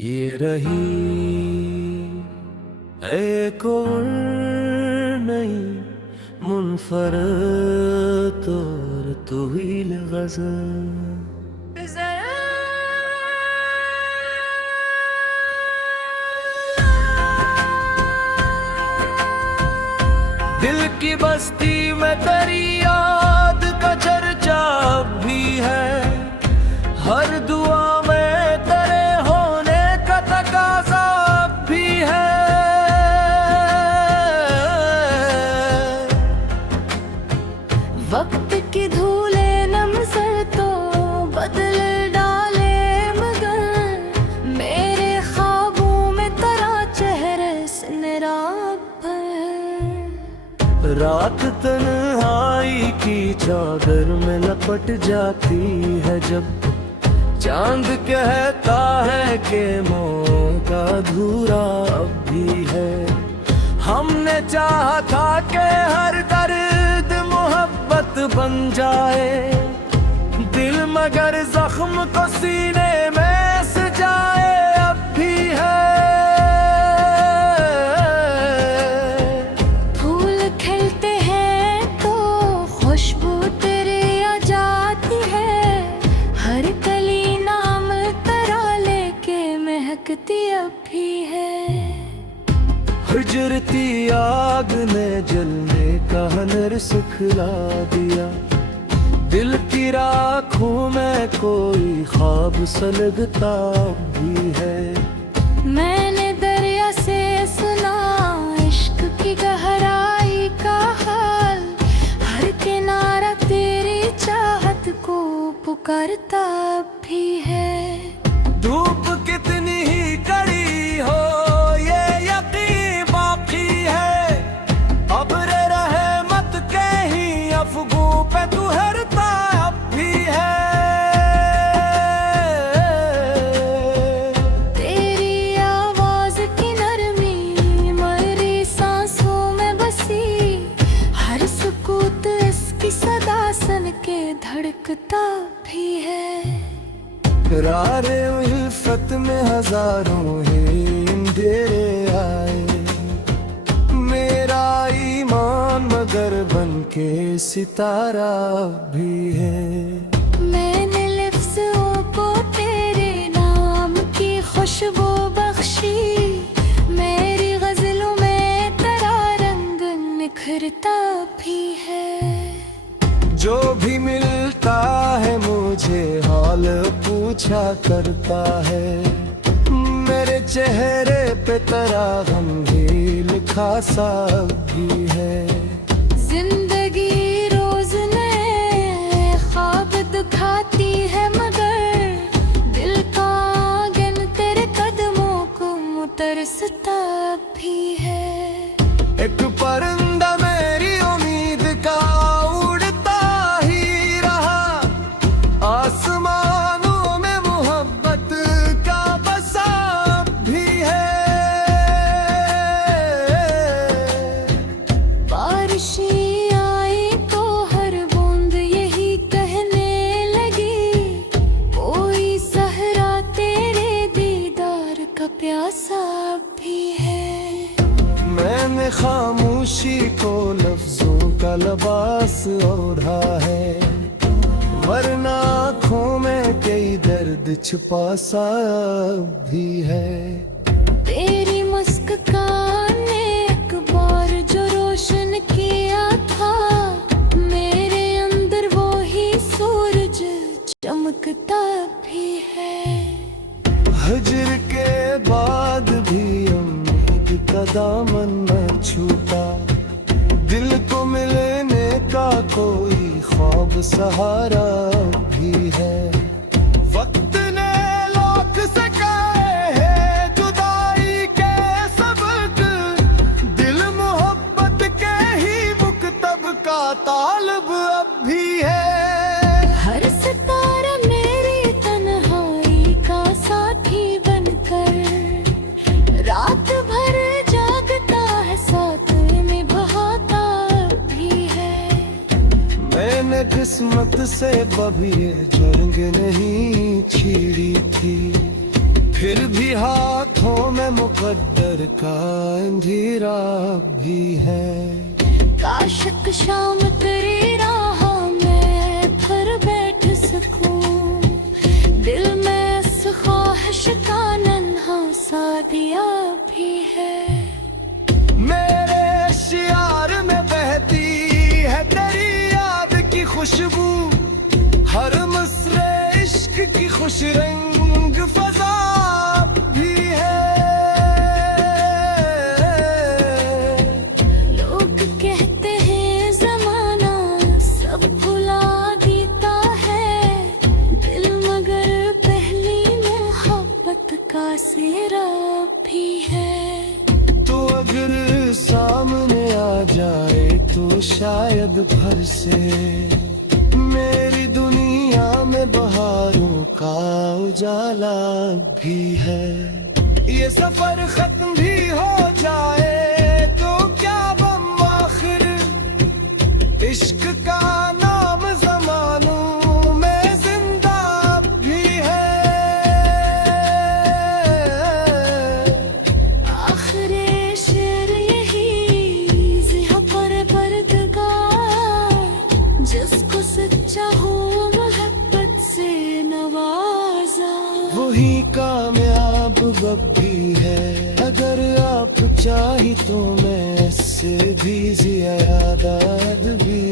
ये रही एक और नई मुनफरद और तुहील गज़ल। दिल की बस्ती में तेरी याद का चर्चा अब भी है, हर दुआ में तेरे होने का तकाज़ा अब भी है। वक्त की धूले नम सर तो बदल डाले, मगर मेरे ख्वाबों में तेरा चेहरे से निराब है। रात तन्हाई की चादर में लपट जाती है जब चांद कहता है कि मौका अधूरा अब भी है। हमने चाहा था कि हर दर्द मोहब्बत बन जाए, दिल मगर जख्म को सीने में सजाए अब भी है। फूल खिलते हैं तो खुशबू तेरी आ जाती है, हर कली नाम तेरा लेके महकती अब भी है। हिजरती आग ने जलने का हुनर सिखला दिया, दिल की राखों में कोई ख्वाब सलगता भी है। मैंने दरिया से सुना इश्क की गहराई का हाल, हर किनारा तेरी चाहत को पुकारता भी है। धूप कितनी ही कड़ी हो ये यकीन बाकी है, अब्र रहमत के ही अफ़गू पे तुहरता अब भी है। तेरी आवाज की नरमी मरी सांसों में बसी, हर सुकूत इसकी सदा सन के धड़कता भी है। रारे उल्फत में हजारों ही अंधेरे आए, मेरा ईमान मगर बन के सितारा भी है। मैंने लफ्ज़ों को तेरे नाम की खुशबू बख्शी, मेरी गज़लों में तेरा रंग निखरता भी है। जो भी मिलता है मुझे हाल पूछा करता है, मेरे चेहरे पे तेरा गमगीन लिखा सा भी है। जिंदगी रोज नए ख्वाब दिखाती है, मगर दिल का आंगन तेरे कदमों को मुतरसता भी है। एक परिंदा मेरी उम्मीद का उड़ता ही रहा, आसमानों में मोहब्बत का बसा भी है। बारिशें आई तो हर बूंद यही कहने लगी, कोई सहरा तेरे दीदार का प्यासा भी है। मैंने खामोशी को लफ्जों का लिबास ओढ़ा है, वरना आँखों में कई दर्द छुपा सा भी है। तेरी मुस्कान ने एक बार जो रोशन किया था, मेरे अंदर वो ही सूरज चमकता भी है। हजर के बाद भी उम्मीद का दामन न छूटा, दिल को मिलने का कोई ख्वाब सहारा भी है। वक्त ने लाख से कहे हैं जुदाई के सबक, दिल मोहब्बत के ही मुक्तब का तालब अब भी है। हर सितारा मेरी तन्हाई का साथी बनकर, रात भर जागता है साथ निभाता भी है। मैंने किस्मत से कभी ये जंग नहीं छीड़ी थी, फिर भी हाथों में मुकद्दर का अंधेरा भी है। काशक शाम तेरी राह में फिर बैठ सकूं, दिल में इस ख्वाहिश का नन्हा सा दिया भी है। मेरे शियार में बहती है तेरी याद की खुशबू, हर मुस्रे इश्क की खुश रंग फजा भी है। लोग कहते हैं जमाना सब भुला देता है दिल, मगर पहली मोहब्बत का सिरा भी है। तो अगर सामने आ जाए तो शायद भर से मेरी दुनिया में बहारों का उजाला भी है। ये सफर खत्म भी हो जाए तो क्या गम, आखिर इश्क का नाम ज़मानों में जिंदा भी है। आखिर शेर यही ज़िहा पर बरदगार, जिसको सच्चा हो मोहब्बत से नवाजा, वही कामयाब अब भी है। अगर आप चाही तो मैं इससे भी ज्यादा भी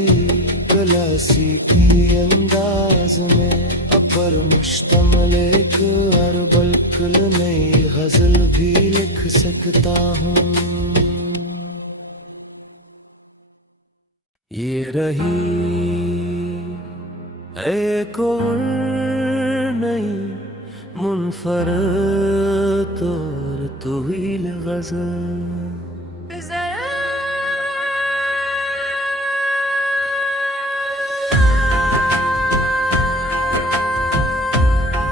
गलासी की अंदाज में अपर मुश्तमल एक अरबल कुल नई गजल भी लिख सकता हूँ। ये रही एक और नई मुनफरद और तवील गजल।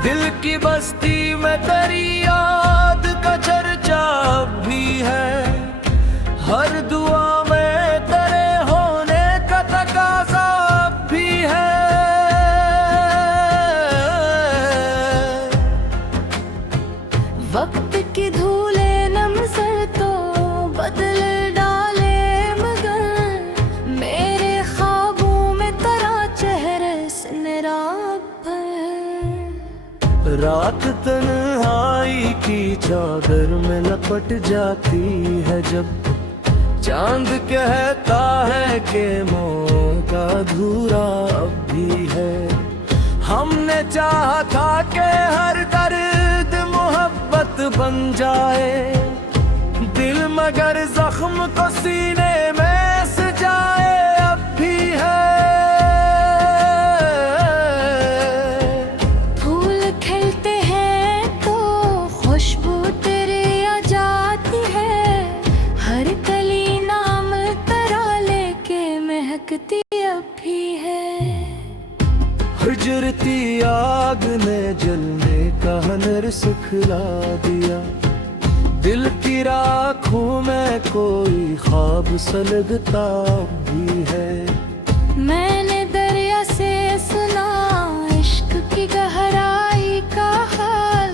दिल की बस्ती में तेरी याद का चर्चा भी है, हर दुआ में तेरे होने का तकाजा भी है। वक्त की धूले नमज़र तो बदल डाले, मगर मेरे ख्वाबों में तेरा चेहरा सुनहरा पर। रात तन्हाई की चादर में लपट जाती है जब चांद कहता है कि मौका अधूरा अब भी है। हमने चाहा था कि हर दर्द मोहब्बत बन जाए दिल, मगर जख्म को सीने में सजाए अब भी है। फूल खिलते हैं तो खुशबू तेरी आ जाती है, हर कली नाम तेरा लेके महकती अब भी है। हिजरती आग ने जलने का हुनर सिखला दिया, दिल की राखों में कोई ख्वाब सा लगता भी है। मैंने दरिया से सुना इश्क की गहराई का हाल,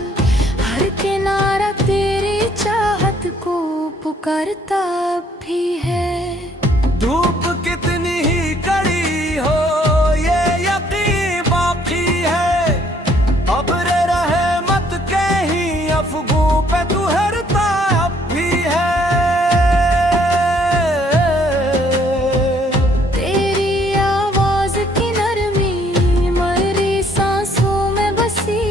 हर किनारा तेरी चाहत को पुकारता भी है। धूप कितनी ही कड़ी हो ये यकीन बाकी है, अब्र रहमत के ही अफ़गू पे तुहरता अब भी है। तेरी आवाज की नरमी मरी सांसों में बसी,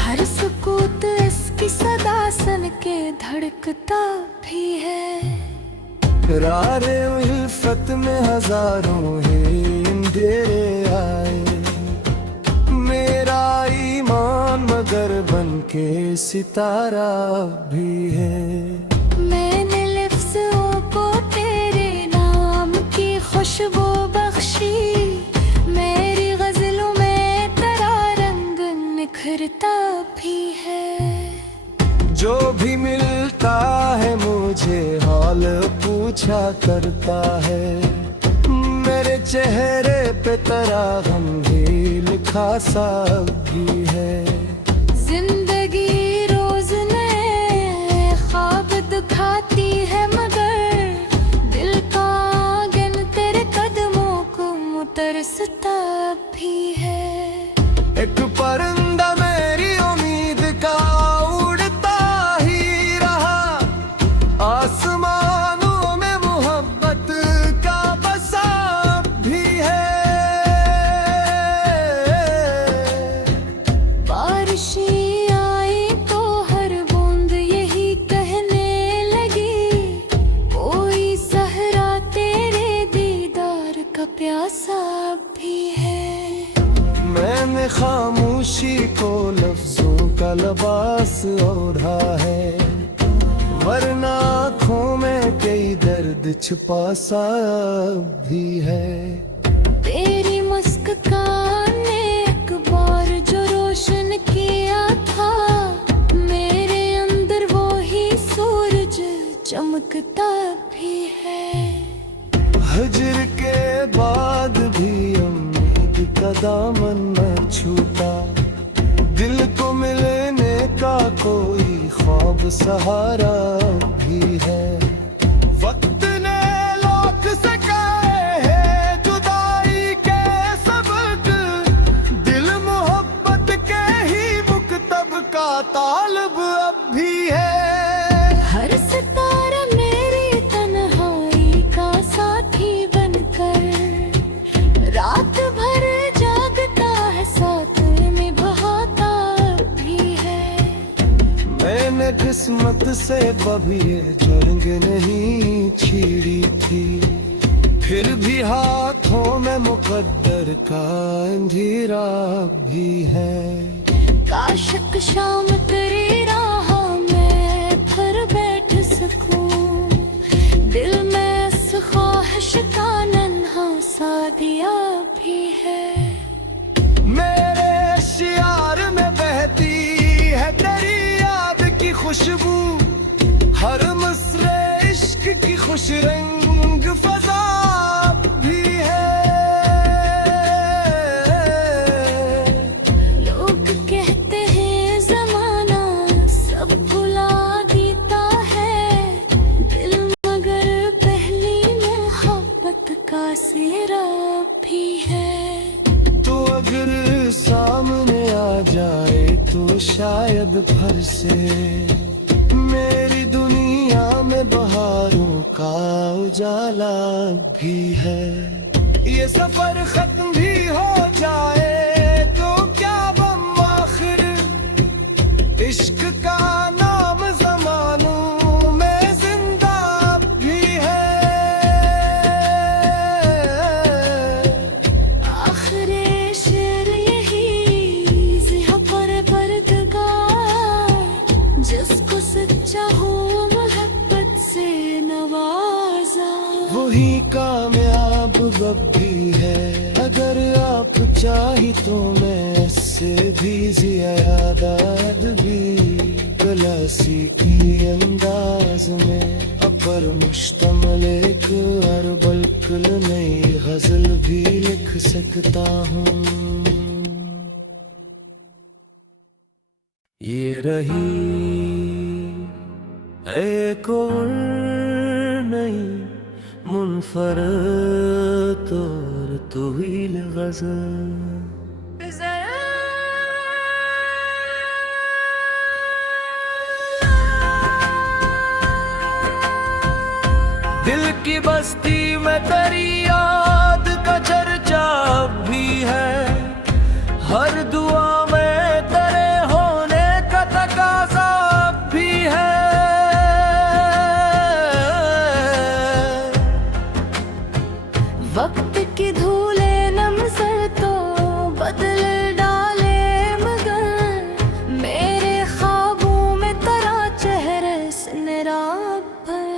हर सुकूत इसकी सदा सन के धड़कता भी है। रारे उल्फत में हजारों ही अंधेरे आए, मेरा ईमान मगर बन के सितारा भी है। मैंने लफ्ज़ों को तेरे नाम की खुशबू बख्शी, मेरी गजलों में तेरा रंग निखरता भी है। जो भी मिलता है मुझे हाल पूछा करता है, मेरे चेहरे पे तेरा गम भी लिखा सा भी है। जिंदगी रो छुपा सा भी है। तेरी मुस्कान ने एक बार जो रोशन किया था, मेरे अंदर वो ही सूरज चमकता भी है। हजर के बाद भी उम्मीद का दामन न छूटा, दिल को मिलने का कोई ख्वाब सहारा भी है। वक्त ने लाख सिखाए हैं जुदाई के सबक, दिल मोहब्बत के ही मुकतब का तालब अब भी है। हर सितारा मेरी तन्हाई का साथी बनकर, रात भर जागता है साथ निभाता भी है। मैंने किस्मत से कभी ये जंग नहीं छीड़ी थी, फिर भी हाथों में मुकद्दर का अंधेरा भी है। काशक शाम तेरी राह में फिर बैठ सकूं, दिल में इस ख्वाहिश का नन्हा सा दिया भी है। मेरे शियार में बहती है तेरी याद की खुशबू, हर मुसरे इश्क की खुश रंग फजा भी है। लोग कहते हैं जमाना सब भुला देता है, दिल मगर पहली मोहब्बत का सिरा भी है। तो अगर सामने आ जाए तो शायद फिर से मेरी दुनिया में बहारों का उजाला भी है। ये सफर खत्म भी हो जाए तो क्या गम, आखिर इश्क का नाम ज़मानों में जिंदा भी है। आखिर शेर यही ज़िहा पर बरदगार, जिसको सच्चा हो मोहब्बत से नवाजा, वही कामयाब अब भी है। अगर आप चाही तो मैं इससे भी ज्यादा भी गलासी की अंदाज में अपर मुश्तमल एक अरबल कुल नई गजल भी लिख सकता हूँ। ये रही एक और नई मुनफरद और तवील गजल। दिल की बस्ती में तेरी याद का चर्चा अब भी है, हर दुआ में तेरे होने का तकाजा अब भी है। वक्त की धूले नमसर तो बदल डाले, मगर मेरे ख्वाबों में तेरा चेहरे से रात भर।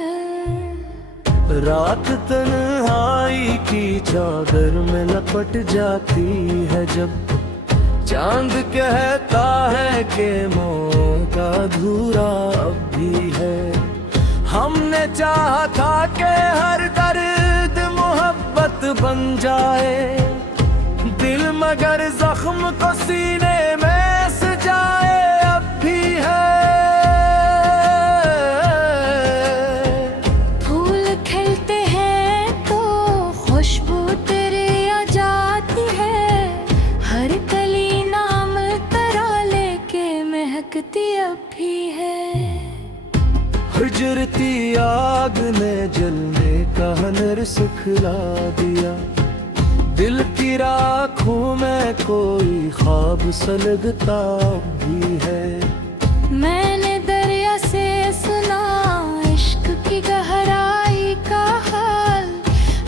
रात तन्हाई की चादर में लपट जाती है जब चांद कहता है कि मौका अधूरा अब भी है। हमने चाहा था कि हर दर्द मोहब्बत बन जाए, दिल मगर जख्म को सीने में सजाए अब भी है। फूल खिलते हैं तो खुशबू तेरी आ जाती है, हर कली नाम तेरा लेके महकती अब भी है। हिजरती आग ने जलने का हुनर सिखला दिया, दिल की राखों में कोई ख्वाब सलगता भी है। मैंने दरिया से सुना इश्क की गहराई का हाल,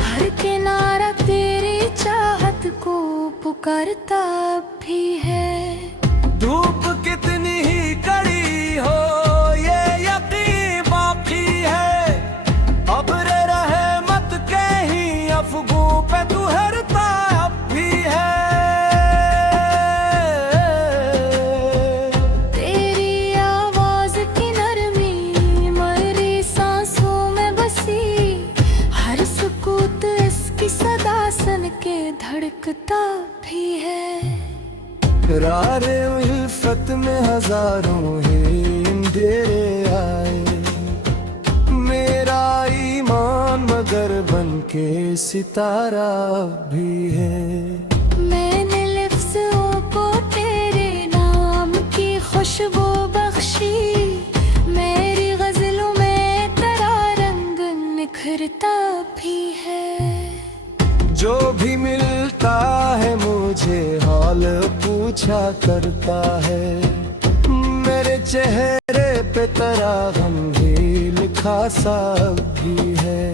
हर किनारा तेरी चाहत को पुकारता भी है। धूप कितनी ही कड़ी हो ये यकीन बाकी है, अब्र रहे हजारों ही अंधेरे आए, मेरा ईमान मगर बन के सितारा भी है। मैंने लफ्ज़ों को तेरे नाम की खुशबू बख्शी, मेरी गज़लों में तेरा रंग निखरता भी है। जो भी मिलता है मुझे हाल पूछा करता है, मेरे चेहरे पे तेरा गम भी लिखा सा भी है।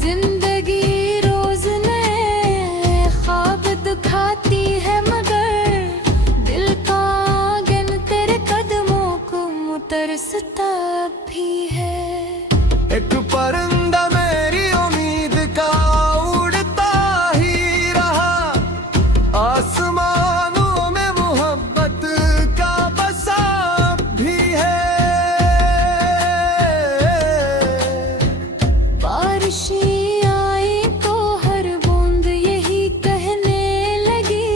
जिंदगी रोज नए ख्वाब दिखाती है, मगर दिल का आंगन तेरे कदमों को मुतरसता भी है। एक परिंदा मेरी उम्मीद का उड़ता ही रहा, आसमानों में मोहब्बत का बसा भी है। बारिशें आई तो हर बूंद यही कहने लगी,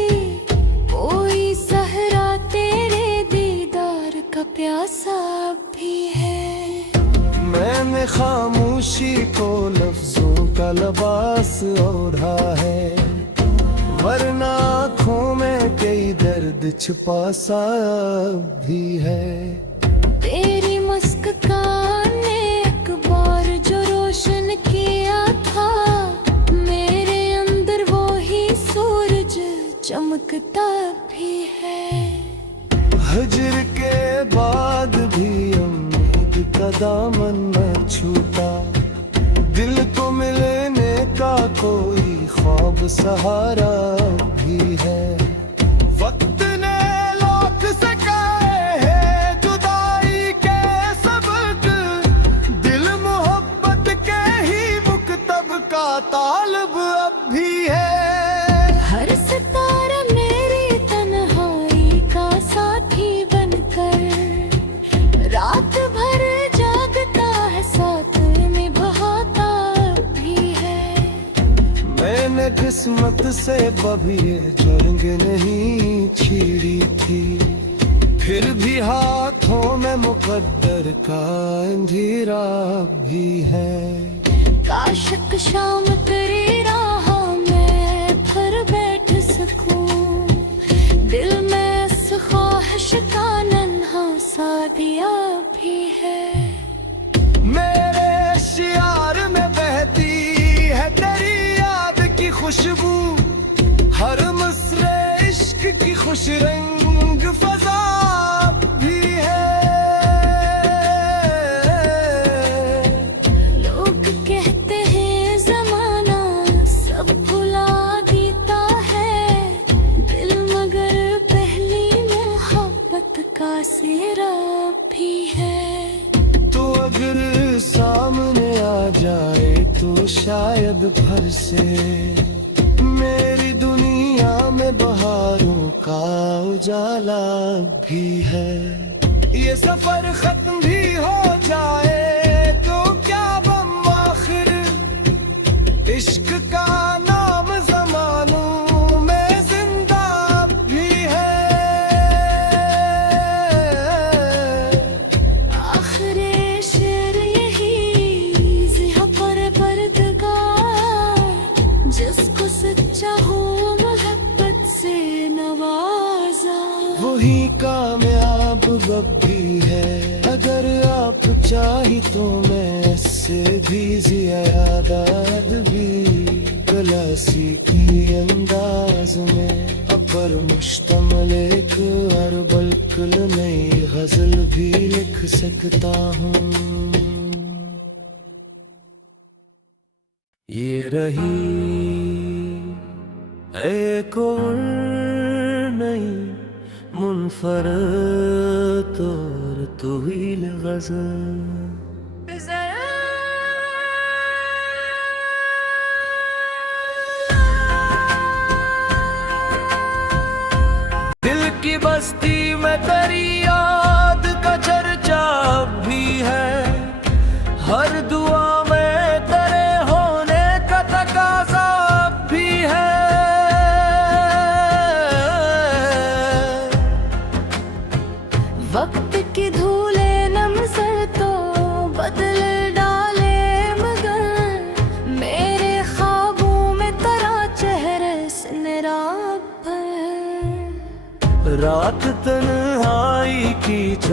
कोई सहरा तेरे दीदार का प्यासा भी है। मैंने खामोशी को लफ्जों का लिबास ओढ़ा है, वरना आँखों में कई दर्द छुपा सा भी है। तेरी मुस्कान ने एक बार जो रोशन किया था, मेरे अंदर वो ही सूरज चमकता भी है। हजर के बाद भी उम्मीद का दामन न छूटा, दिल को मिलने का कोई ख्वाब सहारा भी है। वक्त ने लोक सकाए है जुदाई के सबक, दिल मोहब्बत के ही मुकतब का तालब अब भी है। हर सितारा मेरी तन्हाई का साथी बनकर रात भर जागता है, साथ निभाता भी है। मैंने किस्मत से कभी ये जंग नहीं छीड़ी थी, फिर भी हाथों में मुकद्दर का अंधेरा भी है। काशक शाम तेरी राह में फिर बैठ सकूं, दिल में इस ख्वाहिश का नन्हा सा दिया भी है। मेरे शियार में बहती है तेरी याद की खुशबू, हर मुसरे इश्क की खुश रंग फजा भी है। लोग कहते हैं जमाना सब भुला देता है, दिल मगर पहली मोहब्बत का सिरा भी है। तो अगर सामने आ जाए तो शायद फिर से मेरी दुनिया में बहारों का उजाला भी है। ये सफर खत्म भी हो जाए तो क्या गम आखिर, इश्क का नाम जमानों में जिंदा भी है। आखिर शेर यही ज़िहा पर बरदगार, जिसको सच्चा हो मोहब्बत से नवाजा, वही कामयाब अब भी है। अगर आप चाही तो मैं इससे भी ज्यादा भी गलासी की अंदाज में अपर मुश्तमल एक अरबल नई गजल भी लिख सकता हूँ। ये रही एक और नई मुनफरद और तवील गजल। दिल की बस्ती में तेरी याद का चर्चा अब भी है, हर दुआ में तेरे होने का तकाजा अब भी है।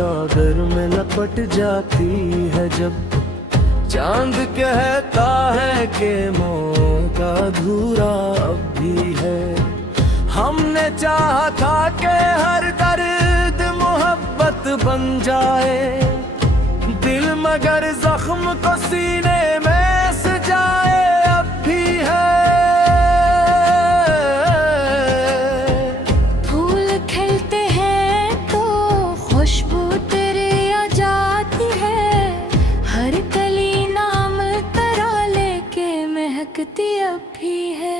चादर में लपट जाती है जब चांद कहता है कि मौका अधूरा अब भी है। हमने चाहा था कि हर दर्द मोहब्बत बन जाए, दिल मगर जख्म को सीने में सजाए अब भी है। फूल खिलते हैं तो खुशबू तेरी आ जाती है, हर कली नाम तेरा लेके महकती अब भी है।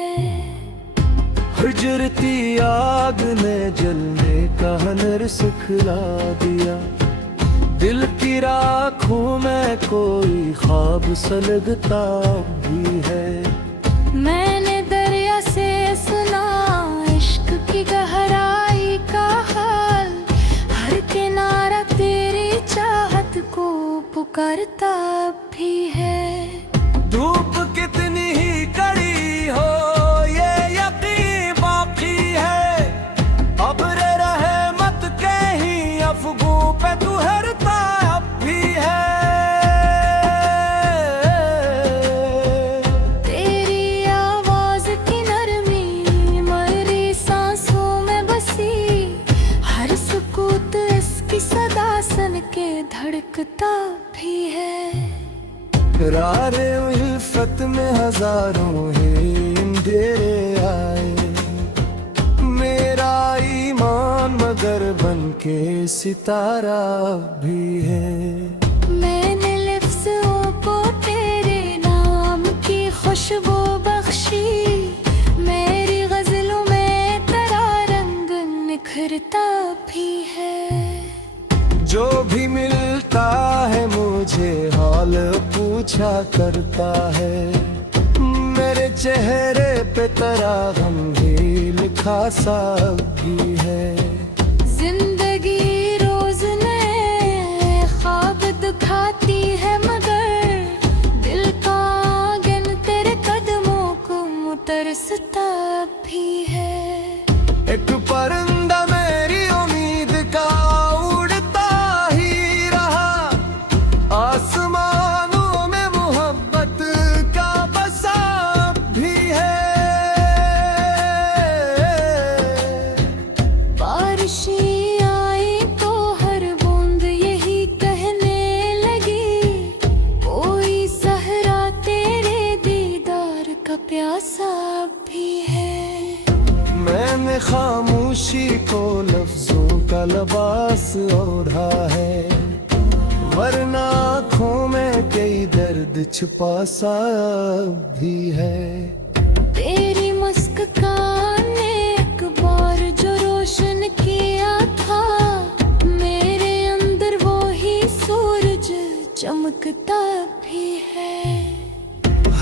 हिजरती आग ने जलने का हुनर सिखला दिया, दिल की राखों में कोई ख्वाब सलगता भी है। मैंने दरिया से सुना इश्क की गहराई का हाल, हर किनारा तेरी चाहत को पुकारता भी है। धूप कितनी ही कड़ी हो ये यकीन बाकी है, अब्र रहमत के ही अफ़ग़ू पे तू हरता अब भी है। तेरी आवाज की नरमी मरी सांसों में बसी, हर सुकूत इसकी सदा सन के धड़कता भी है। रारे उल्फत में हजारों अंधेरे आए, मेरा ईमान मगर बन के सितारा भी है। मैंने लफ्ज़ों को तेरे नाम की खुशबू बख्शी, मेरी गज़लों में तेरा रंग निखरता भी है। जो भी मिलता है मुझे हाल पूछा करता है, मेरे चेहरे पे तेरा गमगीन लिखा सा भी है। जिंदगी रोज नए ख्वाब दिखाती है, मगर दिल का आंगन तेरे कदमों को मुतरसता भी है। एक परिंदा मेरी उम्मीद का उड़ता ही रहा, आसमानों में मोहब्बत का बसा भी है। बारिशें आई तो हर बूंद यही कहने लगी, कोई सहरा तेरे दीदार का प्यासा भी है। मैंने खामोशी को लफ्जों का लिबास ओढ़ा है, वरना आँखों में कई दर्द छुपा सा भी है। तेरी मुस्कान ने एक बार जो रोशन किया था, मेरे अंदर वो ही सूरज चमकता भी है।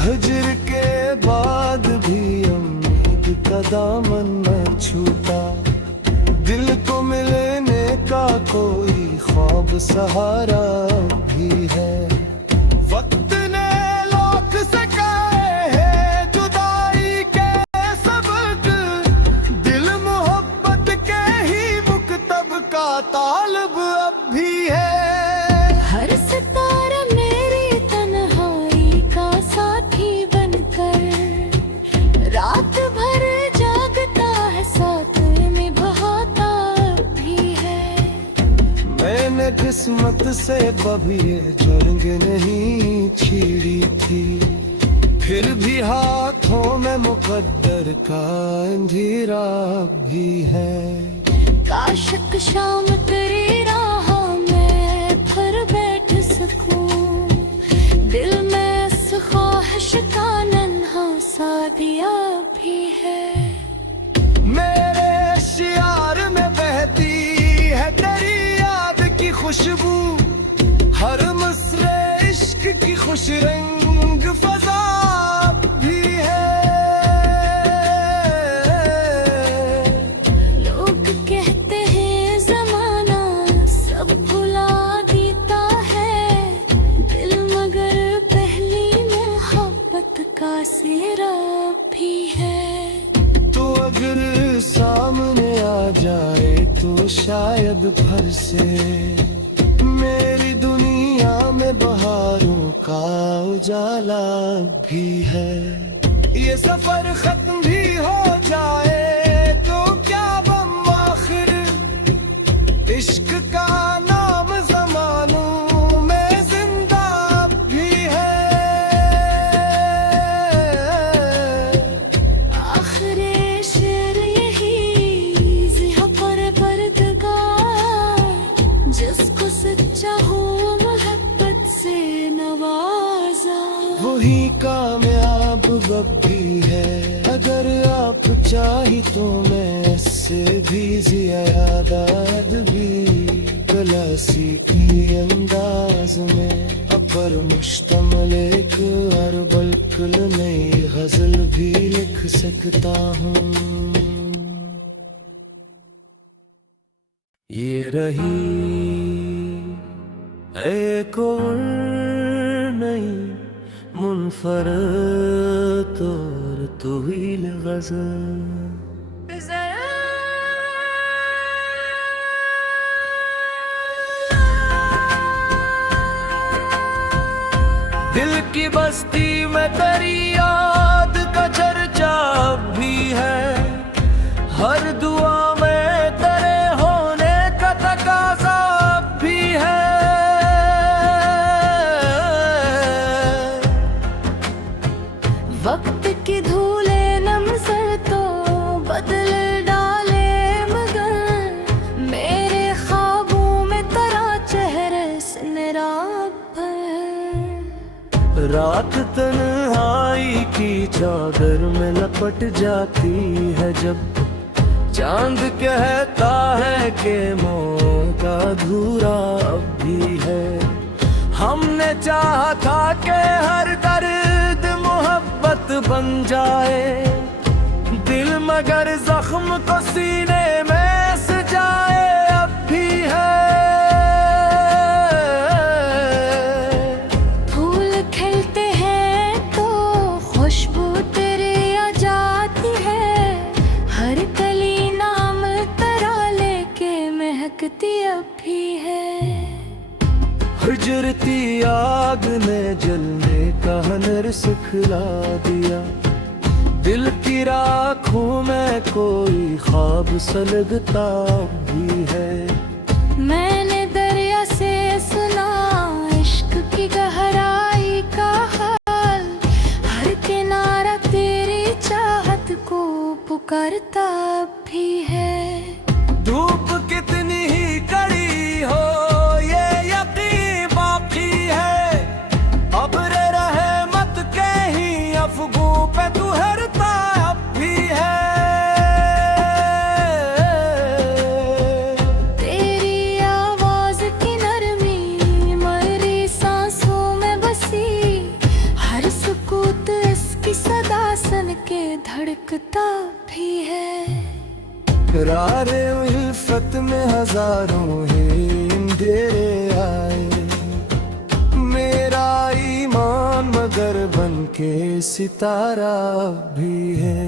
हजर के बाद भी उम्मीद का दामन न छूटा, दिल को मिलने का कोई ख्वाब सहारा भी है। वक्त ने लोक सकाए हैं जुदाई के सबक, दिल मोहब्बत के ही मुकतब का तालब अब भी है। हर सितारा मेरी तन्हाई का साथी बनकर रात भर जागता है, साथ निभाता भी है। मैंने किस्मत से कभी ये जंग नहीं छीड़ी थी, फिर भी हाथों में मुकद्दर का अंधेरा भी है। काशक शाम तेरी राह में फिर बैठ सकूं, दिल में इस ख्वाहिश का नन्हा सा दिया भी है। मेरे शियार में बहती है तेरी याद की खुशबू, हर मुसरे इश्क की खुश रंग फजा भी है। लोग कहते हैं जमाना सब भुला देता है, दिल मगर पहली मोहब्बत का सिरा भी है। तो अगर सामने आ जाए तो शायद भर से उजाला भी है। ये सफर खत्म भी हो जाए तो क्या गम आखिर, इश्क का नाम ज़मानों में जिंदा भी है। आखिर शेर यही ज़िया पर पर्दगार, जिसको सच्चा हो मोहब्बत से नवाजा, वही कामयाब अब भी है। अगर आप चाही तो मैं इससे भी ज्यादा भी क्लासी की अंदाज में अपर मुश्तमिल एक अरबल नई गजल भी लिख सकता हूँ। ये रही एक और नई मुनफरद और तवील गजल। दिल की बस्ती में तेरी याद का चर्चा अब भी है। हर दुआ में तेरे होने का तकाजा अब भी है। वक्त की धूले नमसर तो बदल डाले, मगर मेरे ख्वाबों में तेरा चेहरे से निराब है। रात तन्हाई की चादर में लपट जाती है जब चांद कहता है कि मौका अधूरा अब भी है। हमने चाहा था कि हर दर्द मोहब्बत बन जाए, दिल मगर जख्म को सीने में सजाए अब भी है। फूल खिलते हैं तो खुशबू तेरी आ जाती है, हर कली नाम तेरा लेके महकती अब भी है। हिजरती आग ने जलने का हुनर सिखला दिया, दिल की राखों में कोई ख्वाब सलगता भी है। मैंने दरिया से सुना इश्क की गहराई का हाल, हर किनारा तेरी चाहत को पुकारता भी है। धूप कितनी ही कड़ी हो ये यकीन बाकी है, अब्र रहमत के ही अफ़ग़ू पे तू हरता अब भी है। तेरी आवाज की नरमी मरी सांसों में बसी, हर सुकूत इसकी सदा सन के धड़कता भी है। करारे उल्फत में हजारों ही अंधेरे आए, मेरा ईमान मगर बन के सितारा भी है।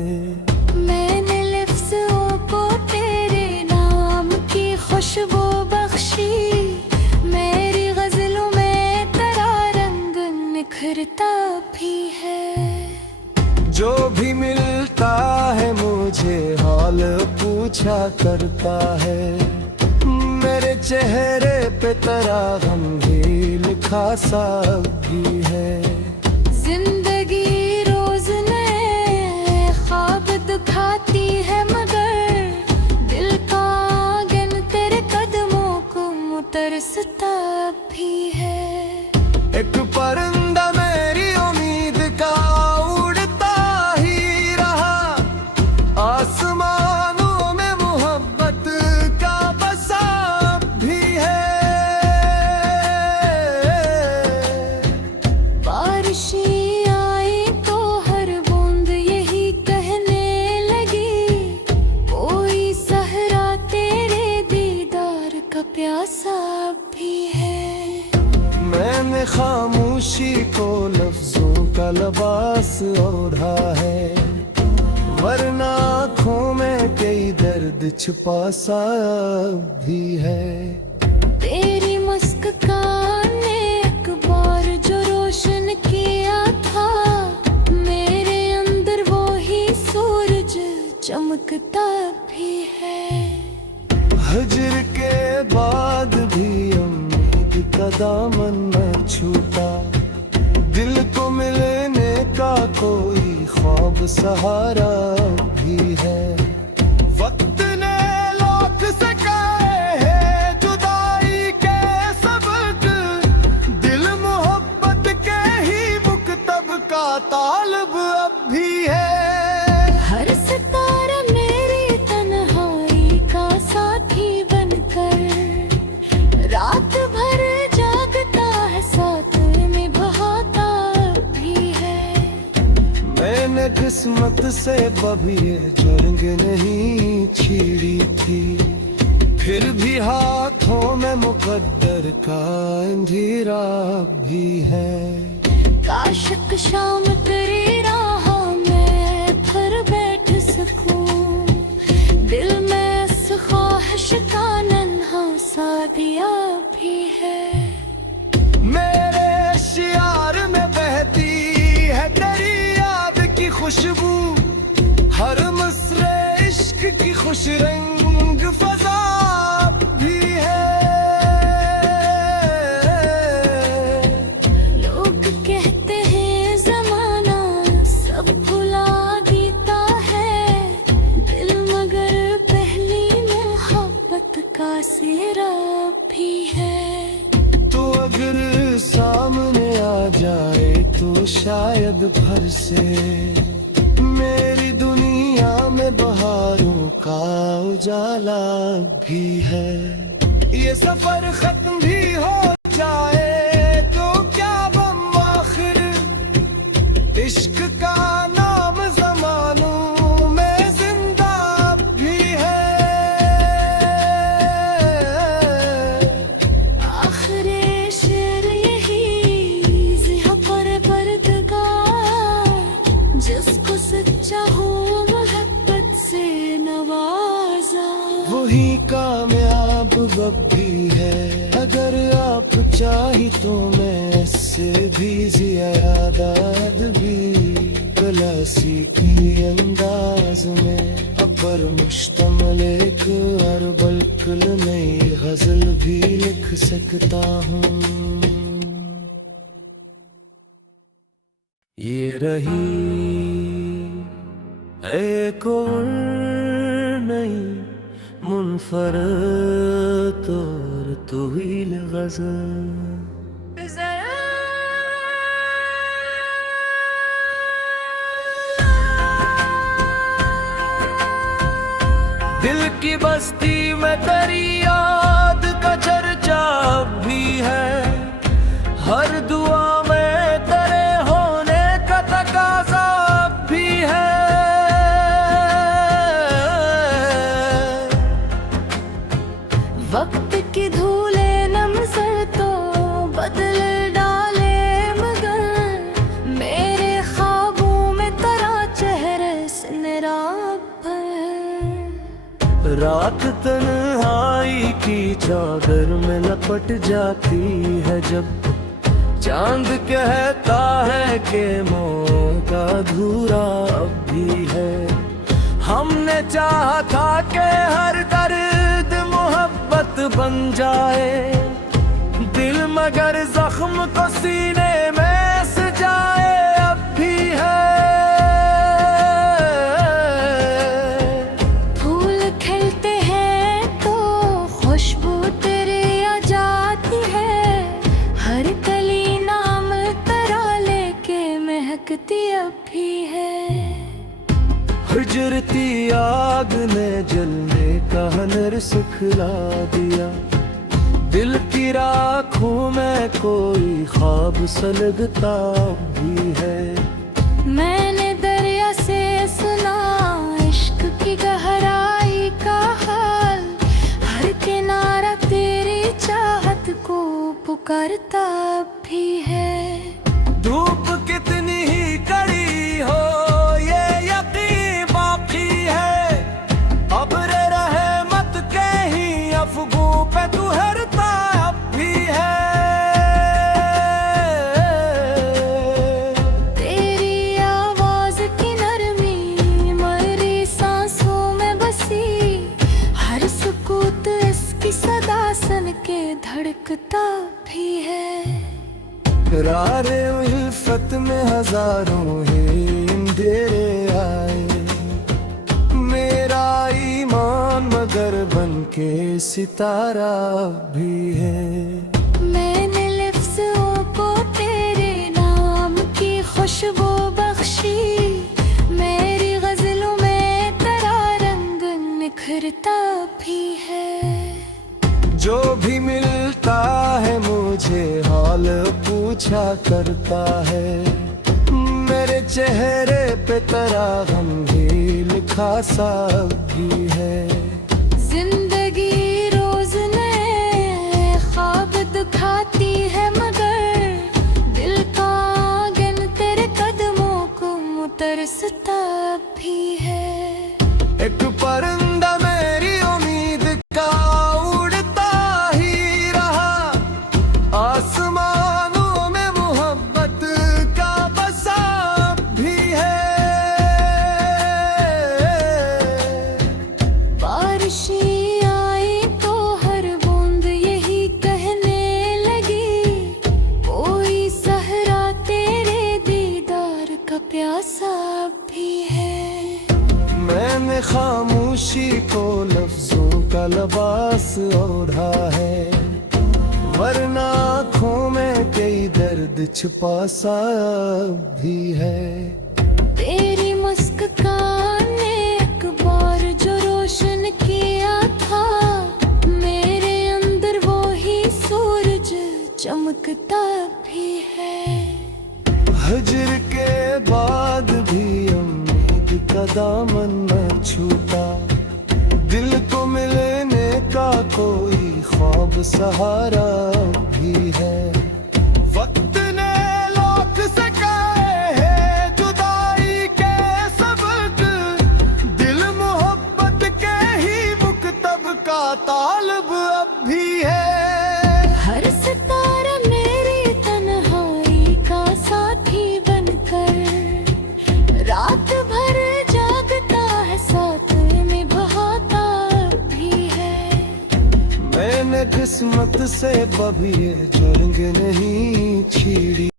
मैंने लफ्ज़ों को तेरे नाम की खुशबू बख्शी, मेरी गजलों में तेरा रंग निखरता भी है। जो भी मिलता है मुझे हाल पूछा करता है, मेरे चेहरे पे तेरा गमगीन लिखा सा भी है। जिंदगी रोज नए ख्वाब दिखाती है, मगर दिल का आंगन तेरे कदमों को मुतरसता भी है। एक परिंदा मेरी उम्मीद का उड़ता ही रहा, आसमानों में मोहब्बत का बसा भी है। बारिशें आई तो हर बूंद यही कहने लगी, कोई सहरा तेरे दीदार का प्यासा भी है। मैंने खामोशी को लफ्जों का लिबास ओढ़ा है, वरना आँखों में कई दर्द छुपा सा भी है। तेरी मुस्कान ने एक बार जो रोशन किया बाद भी उम्मीद का दामन न छूटा। दिल को मिलने का कोई ख्वाब सहारा भी है। वक्त ने लाख सिखाए हैं जुदाई के सबक, दिल मोहब्बत के ही मुक्तब का तालब अब भी है। हर सितारा मेरी तन्हाई का साथी बनकर रात भर जागता है, साथ निभाता भी है। मैंने किस्मत से कभी ये जंग नहीं छीड़ी थी, फिर भी हाथों में मुकद्दर का अंधेरा भी है। काश एक शाम तेरी राह में फिर बैठ सकूं, दिल में इस ख्वाहिश का नन्हा सा दिया भी है। मेरे शियार में बहती है तेरी याद की खुशबू, हर मुस्रे इश्क की खुश रंग फजा भी है। लोग कहते हैं जमाना सब भुला देता है, दिल मगर पहली मोहब्बत का सिरा भी है। तो अगर सामने आ जाए तो शायद भर से मेरी दुनिया में बहारों का उजाला भी है। ये सफर खत्म भी हो जाए तो क्या गम आखिर, इश्क का नाम ज़मानों में जिंदा भी है। आखिरी शेर यही ज़िहा पर बरदगार, जिसको सच्चा हो मोहब्बत से नवाजा, वही कामयाब अब भी है। अगर आप चाही तो मैं इससे भी ज्यादा भी क्लासी की अंदाज में अपर मुश्तमल एक अरबल नई गजल भी लिख सकता हूँ। ये रही एक और नई मुनफरद और तवील गजल। दिल की बस्ती में तेरी याद का चर्चा अब भी है, हर दुआ में तेरे होने का तकाजा अब भी है। वक्त की धूले नमसर तो बदल डाले, मगर मेरे ख्वाबों में तेरा चेहरे से निराबर। रात तन्हाई की चादर में लपट जाती है जब चांद कहता है कि मौका अधूरा अब भी है। हमने चाहा था कि हर दर्द मोहब्बत बन जाए, दिल मगर जख्म को सीने में सजाए अब भी है। फूल खिलते हैं तो खुशबू तेरी आ जाती है, हर कली नाम तेरा लेके महकती अब भी है। हिजरती आग ने जलने का हुनर सिखला दिया, दिल की राखों में कोई ख्वाब सलगता भी है। मैंने दरिया से सुना इश्क की गहराई का हाल, हर किनारा तेरी चाहत को पुकारता भी है। धूप कितनी ही कड़ी हो ये यकीन बाकी है, अब्र रहमत के ही अफगू पे तुहरता अब भी है। तेरी आवाज की नरमी मेरी सांसों में बसी, हर सुकूत इसकी सदा रारे उल्फत में हजारों ही अंधेरे आए, मेरा ईमान मगर बन के सितारा भी है। मैंने लफ्ज़ों को तेरे नाम की खुशबू बख्शी, मेरी गजलों में तेरा रंग निखरता भी है। जो भी मिलता है मुझे हाल पूछा करता है, मेरे चेहरे पे तेरा गमगीन लिखा सा भी है। जिंदगी रोज नए ख्वाब दिखाती है, मगर दिल का आंगन तेरे कदमों को मुतरसता भी है। एक परिंदा मेरी उम्मीद का उड़ता ही रहा, आसमानों में मोहब्बत का बसा भी है। बारिशें आई तो हर बूंद यही कहने लगी, कोई सहरा तेरे दीदार का प्यासा भी है। मैंने खामोशी को लफ्जों का लिबास ओढ़ा है, वरना आँखों में कई दर्द छुपा सा भी है। तेरी मुस्कान ने एक बार जो रोशन किया था, मेरे अंदर वो ही सूरज चमकता भी है। हजर के बाद भी उम्मीद का दामन न छूटा, दिल को मिलने का कोई ख्वाब सहारा भी है। वक्त ने लोक सकाए है जुदाई के सबक, दिल मोहब्बत के ही मुकतब का तालब अब भी है। हर सितारा मेरी तन्हाई का साथी बनकर रात भर जागता है, साथ निभाता भी है। मैंने किस्मत से कभी ये जंग नहीं छीड़ी।